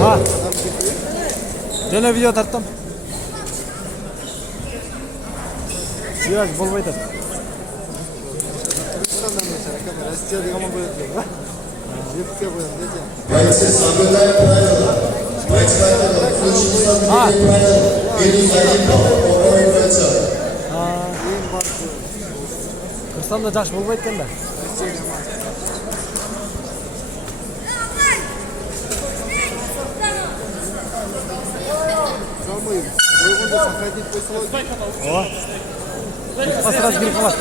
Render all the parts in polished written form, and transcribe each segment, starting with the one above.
Ha. Video tarttım. Biraz bol baytar. Kırsam da жақсы болбайт экен да. О. Сразу кирип калат.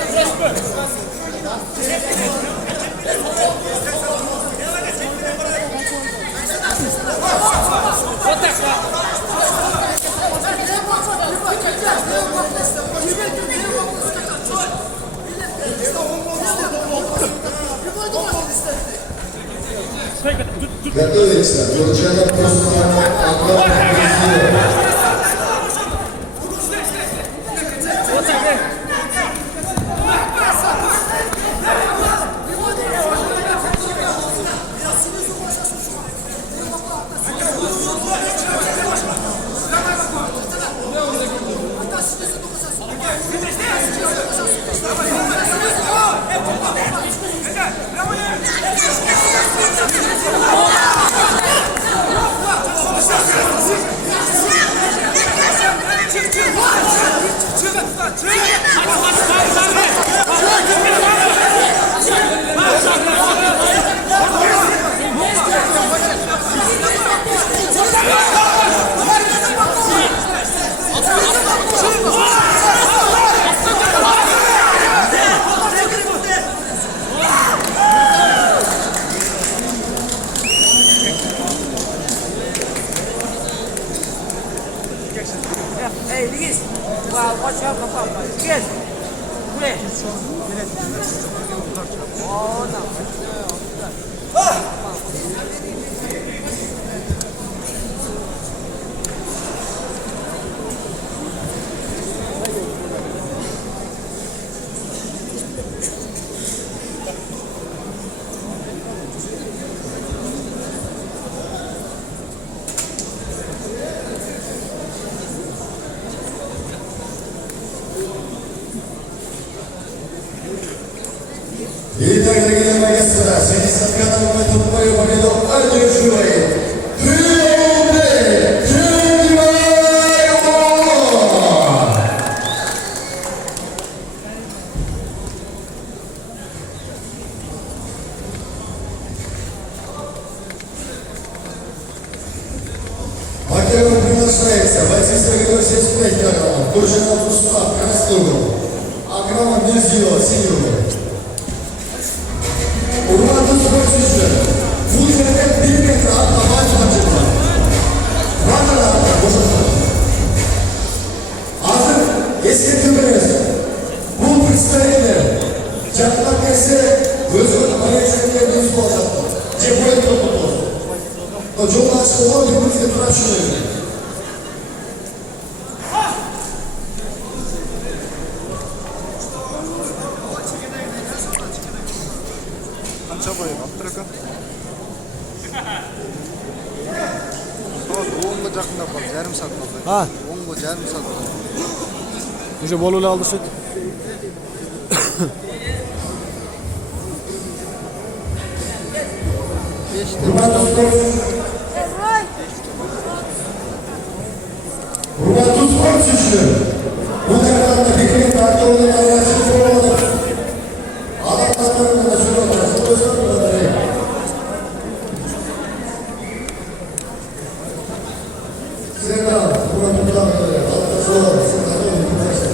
Готовится. Получаем просто Hey, Ligis. Wow, watch out, papa. Ligis. Play. Oh, no. Итак, дорогие мои господа, среди скатанного в эту бою победу одерживает Во-первых, приглашается бойцы категории 75 килограммов, Туржинов Рустам, красную, Акрамов Мерзилова, синюю. Урманды спортшысы, бұл жерден 1 метр атқа байқаған жырға. Батырларына қосылды. Азыр ескертілмеңіз. Бұл представителер жақынлап келсе, өзінің полицейлерін өз болашақты. Жеп ойын тоқты болды. Жолын ашық олар бірімізге тұрап жүреді. 10 bacakında kaldı. Yarım saat kaldı. Ha. 10 yarım saat kaldı. Уже boluyla aldı süt. Hurmatli sport sürücüleri, bu kanalda bir farklı olan araçlı olmalı. Adamlarının da şunu olacak, bu özel olarak. Size de al, burada tutamıyor, altta soğuk, sınırda olmayacak.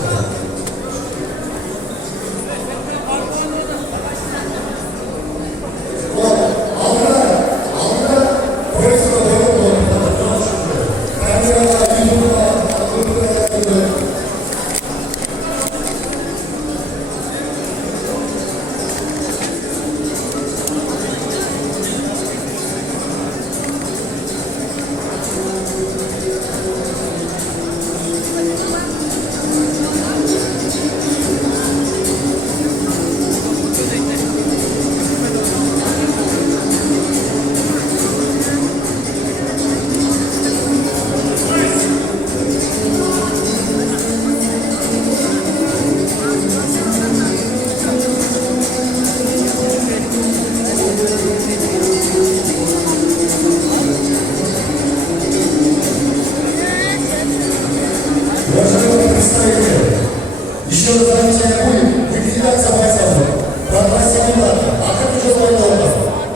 Еще раз замечание будет. Ликвидация бойцов. Права секунданта. Охрана чужого.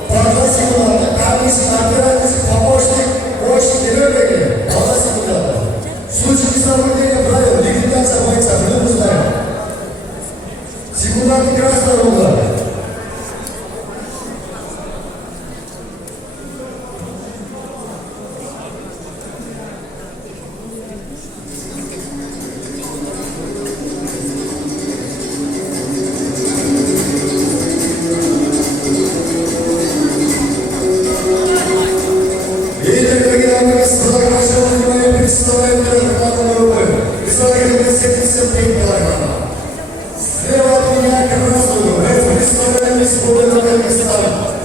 Права секунданта. Комиссия, оперативный помощник, помощник героя. Права секунданта. В случае несоблюдения правил ликвидация бойца. Предупреждаем. Секундант красного угла. Слева от меня красную, это представляем исполненного места.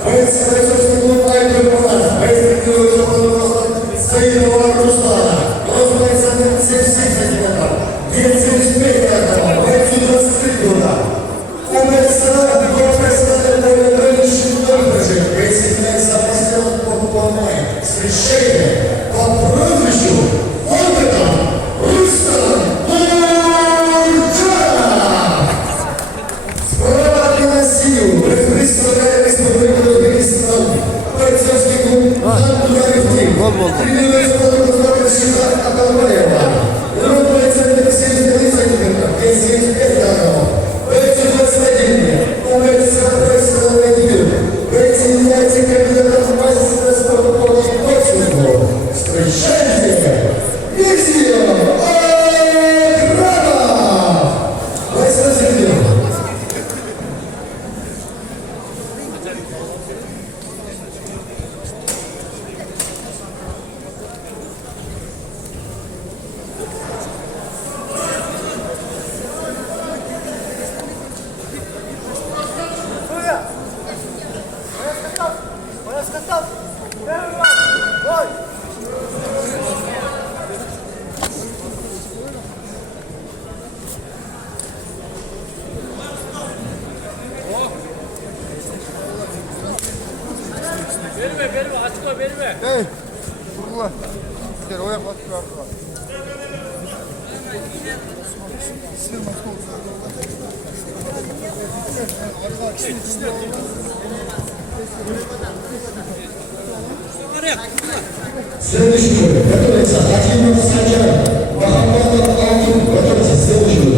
Боец Союзный клуб Айдер Палат, боец Саидова Руслана, рост бойца 77 сантиметров, вес 75 килограмм, боец 23 года. Умерсона, профессиональный рыночный выигрыш, боец является опасным по выполнению, с решением по проигрышу, опытом, Рустам Verme, açıkla verme. Hey, vurgular. Gel, oya bak, bir artı var. Следующий бой. Готовится 11 Махамбатов Алтун. Готовится следующий бой.